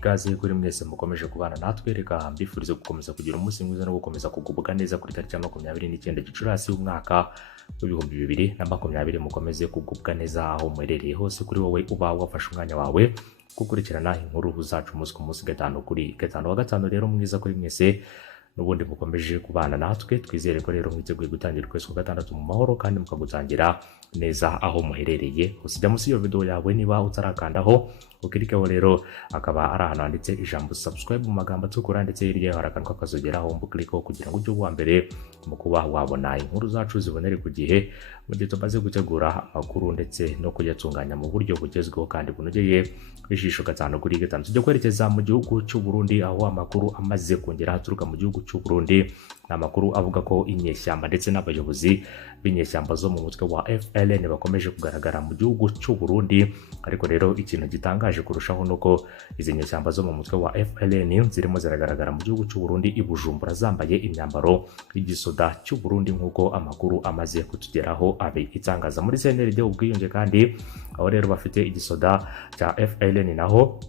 ikaze kuri mwese mukomeje kubana natwe, reka mbifurize gukomeza kugira umunsi mwiza no gukomeza kugubwa neza kuri tariki ya 29 Gicurasi umwaka w'ibihumbi 2020. Mukomeze kugubwa neza aho muherereye hose, kuri wowe uba wafashe umwanya wawe gukurikirana inkuru zacu umunsi ku munsi, gatanu kuri gatanu wa gatanu. Rero mwiza kuri mwese n'ubundi mukomeje kubana natwe, twizere ko rero mwiteguye gutangira ukwezi kwa gatandatu mu mahoro kandi mukagutangira neza aho muherereye. Usijya munsi y'iyo video yawe niba utarakandaho ukirikeho, rero akaba ari ahantu handitse ijambo subscribe mu magambo atukura, ndetse hirya hari akantu k'akazogeraho mbukirikeho kugira ngo ujye uwa mbere mu kuba wabona inkuru zacu zibonere ku gihe mu gihe tumaze gutegura amakuru ndetse no kuyatunganya mu buryo bugezweho kandi bunogeye ijisho. Gatanu kuri gatanu tujya kwerekeza mu gihugu cy'u Burundi, aho amakuru amaze kongera aturuka mu gihugu cy'u Burundi. Ni amakuru avuga ko inyeshyamba ndetse n'abayobozi b'inyeshyamba zo mu mutwe wa FLN bakomeje kugaragara mu gihugu cy'u Burundi. Ariko rero ikintu gitangaje kurushaho nuko izi nyeshyamba zo mu mutwe wa FLN zirimo ziragaragara mu gihugu cy'u Burundi i Bujumbura zambaye imyambaro y'igisoda cy'u Burundi, nk'uko amakuru amaze kutugeraho itangaza muri CNRD ubwiyunge, kandi aho rero bafite igisoda cya FLN, naho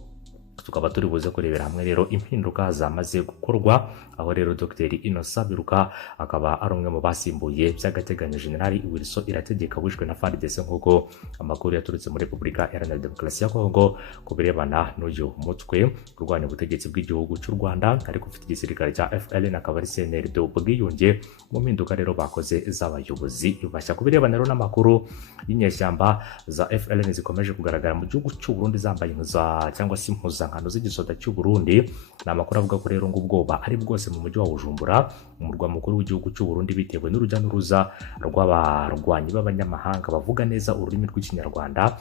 tukaba turi buze kurebera hamwe rero impinduka zamaze gukorwa, aho rero Dr Innocent Biruka akaba ari umwe mu basimbuye by'agateganyo General Wilson Irategeka wishwe na FARDC, nk'uko amakuru yaturutse muri Repubulika Iharanira Demokarasi ya Kongo ku birebana n'uyu mutwe urwanya ubutegetsi bw'igihugu cy'u Rwanda ariko ufite igisirikare cya FLN, akaba ari CNRD ubwiyunge. Mu mpinduka rero bakoze z'abayobozi bashya ku birebana rero n'amakuru y'inyeshyamba za FLN zikomeje kugaragara mu gihugu cy'u Burundi zambaye cyangwa se impuzankano z'igisoda cy'u Burundi. Ni amakuru avuga ko rero ngo ubwoba ari bwose mu mujyi wa Bujumbura, umurwa mukuru w'igihugu cy'u Burundi, bitewe n'urujya n'uruza rw'abarwanyi b'abanyamahanga bavuga neza ururimi rw'ikinyarwanda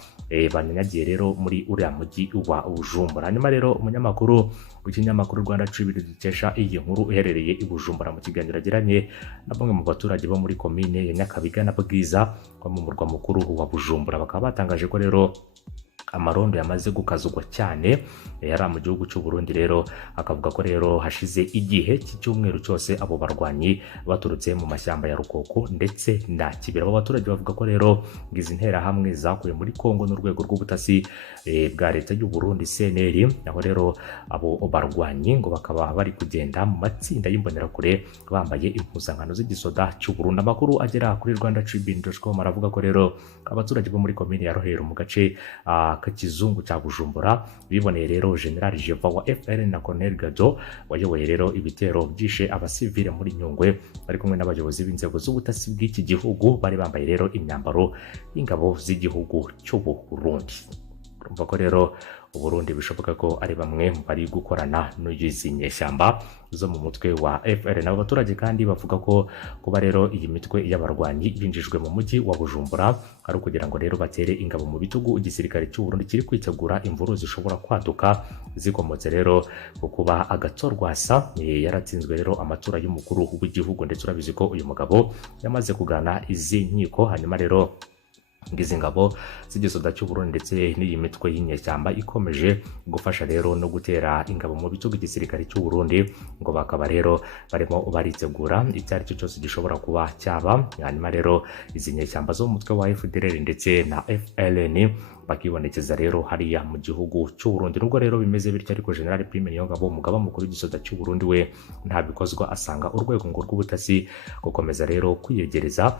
banyanyagiye rero muri uriya mujyi wa Bujumbura. Hanyuma rero umunyamakuru w'ikinyamakuru Rwanda Tribune dukesha iyi nkuru uherereye i Bujumbura, mu kiganiro agiranye na bamwe mu baturage bo muri komine ya Nyakabiga na Bwiza wo mu murwa mukuru wa Bujumbura, bakaba batangaje ko rero amarondo yamaze gukazugwa cyane yari mu gihugu cy'u Burundi. Rero akavuga ko rero hashize igihe cy'icyumweru cyose abo barwanyi baturutse mu mashyamba ya Rukoko ndetse na Kibera. Abo baturage bavuga ko rero ngizi interahamwe zakuye muri Kongo n'urwego rw'ubutasi bwa leta y'u Burundi CNL, aho rero abo barwanyi ngo bakaba bari kugenda mu matsinda y'imbonerakure bambaye impuzankano z'igisoda cy'u Burundi. Amakuru agera kuri Rwanda Tribune.com aravuga ko rero abaturage bo muri komine ya Rohero mu gace k'ikizungu cya Bujumbura biboneye rero General Jeva wa FLN na Colonel Gado wayoboye rero ibitero byishe abasivile muri Nyungwe, bari kumwe n'abayobozi b'inzego z'ubutasi bw'iki gihugu, bari bambaye rero imyambaro y'ingabo z'igihugu cy'u Burundi. Urumva ko rero Uburundi bishoboka ko ari bamwe bari gukorana n'izi nyeshyamba zo mu mutwe wa FLN. Abo baturage kandi bavuga ko kuba rero iyi mitwe y'abarwanyi binjijwe mu mujyi wa Bujumbura ari ukugira ngo rero batere ingabo mu bitugu igisirikare cy'u Burundi kiri kwitegura imvuru zishobora kwaduka zikomotse rero ku kuba Agathon-Rwasa yaratsinzwe rero amatora y'umukuru w'igihugu, ndetse urabizi ko uyu mugabo yamaze kugana izi nkiko. Hanyuma rero ngizi ngabo z'igisoda cy'u Burundi ndetse n'iyi mitwe y'inyeshyamba ikomeje gufasha rero no gutera ingabo mu bitugu igisirikare cy'u Burundi, ngo bakaba rero barimo baritegura icyo ari cyo cyose gishobora kuba cyaba. Hanyuma rero izi nyeshyamba zo mu mutwe wa FDLR ndetse na FLN bakibonekeza rero hariya mu gihugu cy'u Burundi. Nubwo rero bimeze bityo, ariko General Prime Niyongabo umugaba mukuru w'igisoda cy'u Burundi we ntabikozwa, asanga urwego ngo rw'ubutasi gukomeza rero kwiyegereza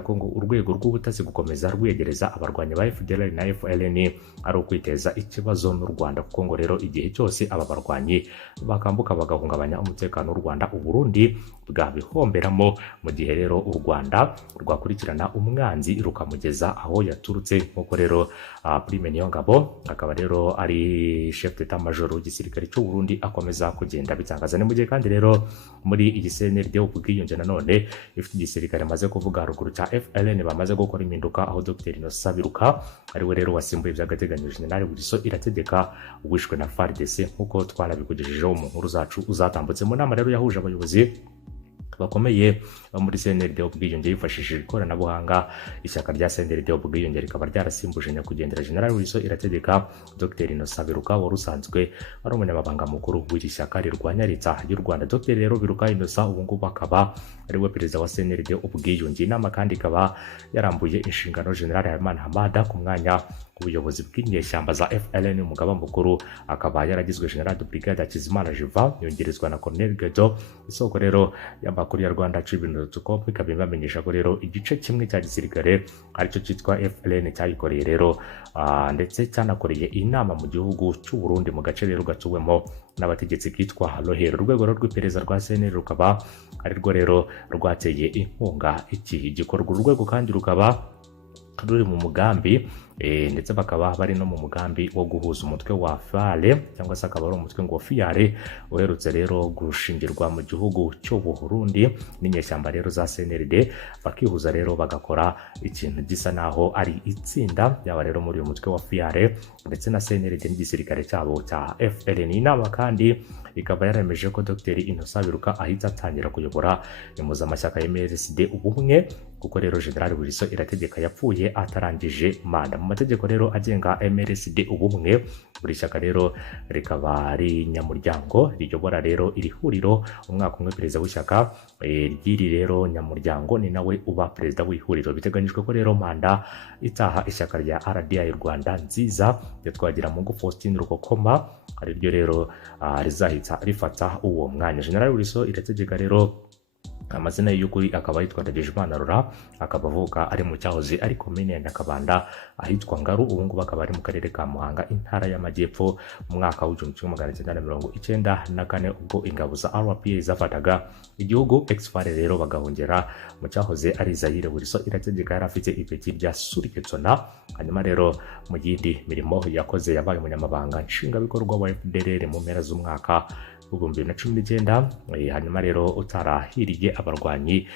ngo urwego rw'ubutasi gukomeza rwiyegereza abarwanyi ba FDLR na FLN ari ukwiteza ikibazo n'u Rwanda, kuko ngo rero igihe cyose aba barwanyi bakambuka bagahungabanya umutekano w'u Rwanda, u Burundi bwabihomberamo, mu gihe rero u Rwanda rwakurikirana umwanzi rukamugeza aho yaturutse. Nk'uko rero Prime Niyongabo akaba rero ari chef d'état major w'igisirikare cy'u Burundi akomeza kugenda bitangaza. Ni mu gihe kandi rero muri iyi CNRD ubwiyunge nanone ifite igisirikare maze kuvuga haruguru cya FLN bamaze gukora impinduka, aho Dr Innocent Biruka ari we rero wasimbuye by'agateganyo General Wilson Irategeka wishwe na FARDC, nk'uko twanabikugejejeho mu nkuru zacu uzatambutse. Mu nama rero yahuje abayobozi bakomeye bo muri CNRD ubwiyunge yifashishije ikoranabuhanga. Ishyaka rya CNRD ubwiyunge rikaba ryarasimbuje nyakwigendera General Wilson Irategeka Dr Innocent Biruka wari usanzwe ari umunyamabanga mukuru w'iri shyaka rirwanya leta y'u Rwanda. Dr rero Biruka Innocent ubu ngubu akaba ari we perezida wa CNRD ubwiyunge. Inama kandi ikaba yarambuye inshingano General Habimana Hamada ku mwanya ubuyobozi bw'inyeshyamba za FLN. Umugaba mukuru akaba yaragizwe General de Brigade Hakizimana Jiva yongerezwa na Colonel Gedo. Isoko rero y'amakuru ya Rwanda Tribune.com ikaba ibamenyesha ko rero igice kimwe cya gisirikare aricyo cyitwa FLN cyayikoreye rero ndetse cyanakoreye inama mu gihugu cy'u Burundi mu gace rero gatuwemo n'abategetsi kitwa Rohero. Urwego rw'iperereza rwa CNR rukaba ari rwo rero rwateye inkunga iki gikorwa. Urwego kandi rukaba ruri mu mugambi ndetse bakaba bari no mu mugambi wo guhuza umutwe wa FARE cyangwa se akaba ari umutwe ngo FIARE uherutse rero gushingirwa mu gihugu cy'u Burundi n'inyeshyamba rero za CNRD, bakihuza rero bagakora ikintu gisa naho ari itsinda yaba rero muri uyu mutwe wa FIARE ndetse na CNRD n'igisirikare cyabo cya FLN. Inama kandi ikaba yaremeje ko Dr Innocent Biruka ahita atangira kuyobora impuzamashyaka ya MRSD ubumwe, kuko rero General Wilson Irategeka yapfuye atarangije manda. Mu mategeko rero agenga MRSD ubumwe, buri shyaka rero rikaba ari nyamuryango riyobora rero iri huriro umwaka umwe. Perezida w'ishyaka ry'iri rero nyamuryango ni nawe uba perezida w'ihuriro. Biteganyijwe ko rero manda itaha ishyaka rya RDI Rwanda nziza yatwagira mu Faustin Rukokoma ari ryo rero rizahita rifata uwo mwanya. General Wilson Irategeka rero amazina y'ukuri akaba yitwa Ndagijimana Laurent, akaba avuka ari mu cyahoze ari komine ya Nyakabanda ahitwa Ngaru, ubu ngubu akaba ari mu karere ka Muhanga intara y'Amajyepfo. Mu mwaka w'1994 ubwo ingabo za RPA zafataga igihugu ex-FARE rero bagahongera mu cyahoze ari Zaire. Wilson Irategeka yari afite ipeti rya Suriketsona. Hanyuma rero mu yindi mirimo yakoze yabaye umunyamabanga nshingwabikorwa wa FDLR mu mpera z'umwaka 2019. Hanyuma rero utarahiriye abarwanyi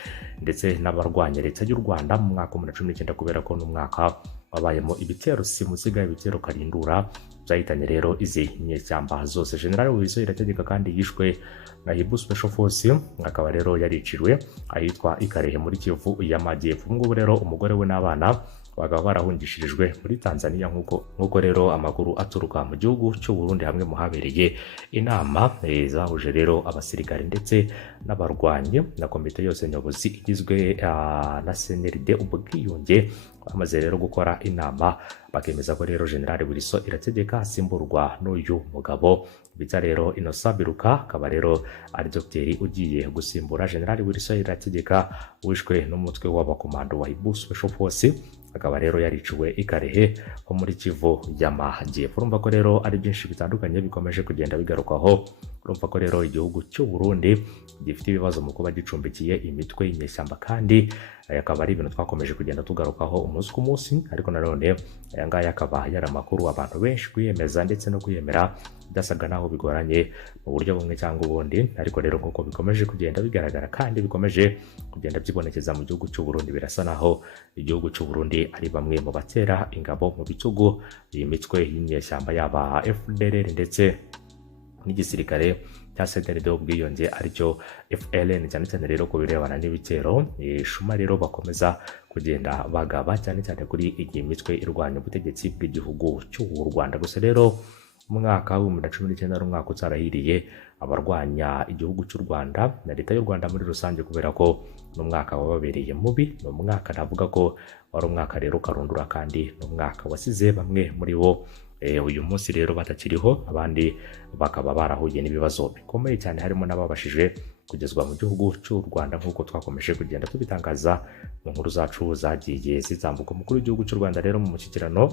ndetse n'abarwanya leta y'u Rwanda mu mwaka 2019 kubera ko n'umwaka wabayemo ibitero simusiga, ibitero karindura byahitanye rero izi nyeshyamba zose. General Wilson Irategeka kandi yishwe na Hibu Special Force, akaba rero yaricirwe ahitwa Ikarehe muri Kivu y'Amajyepfo. Ngubu rero umugore we n'abana bakaba barahungishirijwe muri Tanzania nkuko rero amakuru aturuka mu gihugu cy'u Burundi hamwe mu habereye inama zahuje rero abasirikare ndetse n'abarwanyi na komite yose nyobozi igizwe na CNRD ubwiyunge. Bamaze rero gukora inama bakemeza ko rero General Wilson Irategeka asimburwa n'uyu mugabo bita rero Innocent Biruka, akaba rero ari Dr ugiye gusimbura General Wilson Irategeka wishwe n'umutwe w'abakomando wa Hibu Special Force, akaba rero yariciwe Ikarehe ho muri Kivu y'Amajyepfo. Urumva ko rero ari byinshi bitandukanye bikomeje kugenda bigarukaho. Urumva ko rero igihugu cy'u Burundi gifite ibibazo mu kuba gicumbikiye imitwe y'inyeshyamba, kandi akaba ari ibintu twakomeje kugenda tugarukaho umunsi ku munsi. Ariko nanone aya ngaya akaba yari amakuru abantu benshi kwiyemeza ndetse no kwiyemera byasaga naho bigoranye mu buryo bumwe cyangwa ubundi. Ariko rero nk'uko bikomeje kugenda bigaragara kandi bikomeje kugenda byibonekeza mu gihugu cy'u Burundi, birasa naho igihugu cy'u Burundi ari bamwe mu batera ingabo mu bitugu iyi mitwe y'inyeshyamba yaba FDLR ndetse n'igisirikare cya CNRD ubwiyunge aricyo FLN, cyane cyane rero ku birebana n'ibitero shuma rero bakomeza kugenda bagaba cyane cyane kuri iyi mitwe irwanya ubutegetsi bw'igihugu cy'u Rwanda. Gusa rero umwaka w'2019 ari umwaka utarahiriye abarwanya igihugu cy'u Rwanda na leta y'u Rwanda muri rusange, kubera ko n'umwaka wababereye mubi. N'umwaka navuga ko wari umwaka rero karundura, kandi n'umwaka wasize bamwe muri bo uyu munsi rero batakiriho, abandi bakaba barahuye n'ibibazo bikomeye cyane, harimo n'ababashije kugezwa mu gihugu cy'u Rwanda nk'uko twakomeje kugenda tubitangaza mu nkuru zacu zagiye zitambuka. Umukuru w'igihugu cy'u Rwanda rero mu mushyikirano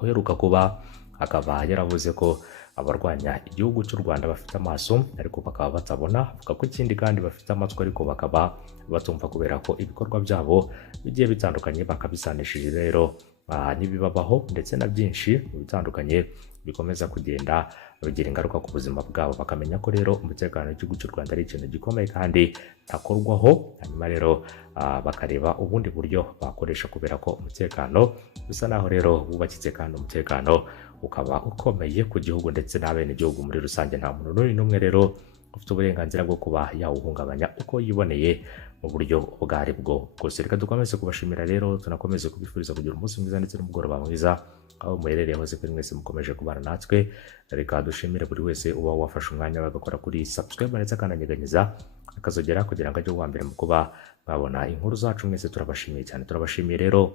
uheruka kuba akaba yaravuze ko abarwanya igihugu cy'u Rwanda bafite amaso ariko bakaba batabona, avuga ko ikindi kandi bafite amatwi ariko bakaba batumva, kubera ko ibikorwa byabo bigiye bitandukanye bakabisanishije rero n'ibibabaho ndetse na byinshi bitandukanye bikomeza kugenda bigira ingaruka ku buzima bwabo. Bakamenya ko rero umutekano w'igihugu cy'u Rwanda ari ikintu gikomeye kandi ntakorwaho. Hanyuma rero bakareba ubundi buryo bakoresha, kubera ko umutekano bisa naho rero wubakitse kandi umutekano ukaba ukomeye ku gihugu ndetse n'abene igihugu muri rusange. Nta muntu n'umwe rero ufite uburenganzira bwo kuba yawuhungabanya uko yiboneye mu buryo ubwo ari bwo bwose. Reka dukomeze kubashimira rero, tunakomeze kubifuriza kugira umunsi mwiza ndetse n'umugoroba mwiza aho muherereye hose, kuri mwese mukomeje kubana natwe. Reka dushimire buri wese uba wafashe umwanya bagakora kuri subscribe ndetse akananyeganyeza akazogera kugira ngo ajye uwa mbere mu kuba mwabona inkuru zacu. Mwese turabashimiye cyane, turabashimiye rero,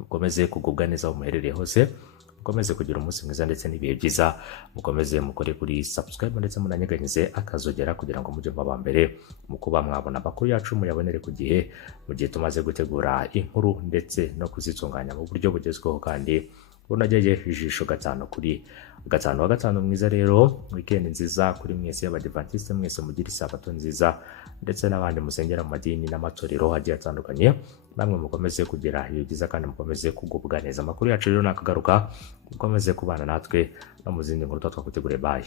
mukomeze kugubwa neza aho muherereye hose, mukomeze kugira umunsi mwiza ndetse n'ibihe byiza, mukomeze mukore kuri subscribe ndetse munanyeganyeze akazogera kugira ngo mujye muba mbere mu kuba mwabona amakuru yacu, muyabonere ku gihe mu gihe tumaze gutegura inkuru ndetse no kuzitunganya mu buryo bugezweho kandi bunageye ijisho gatanu kuri gatanu. Wa gatanu mwiza rero, weekend nziza kuri mwese y'Abadiventiste, mwese mugira isabato nziza ndetse n'abandi musengera mu madini n'amatorero agiye atandukanye, namwe mukomeze kugira ibihe byiza kandi mukomeze kugubwa neza. Amakuru yacu rero nakagaruka, mukomeze kubana natwe no mu zindi nkuru twakuteguriye. Bye.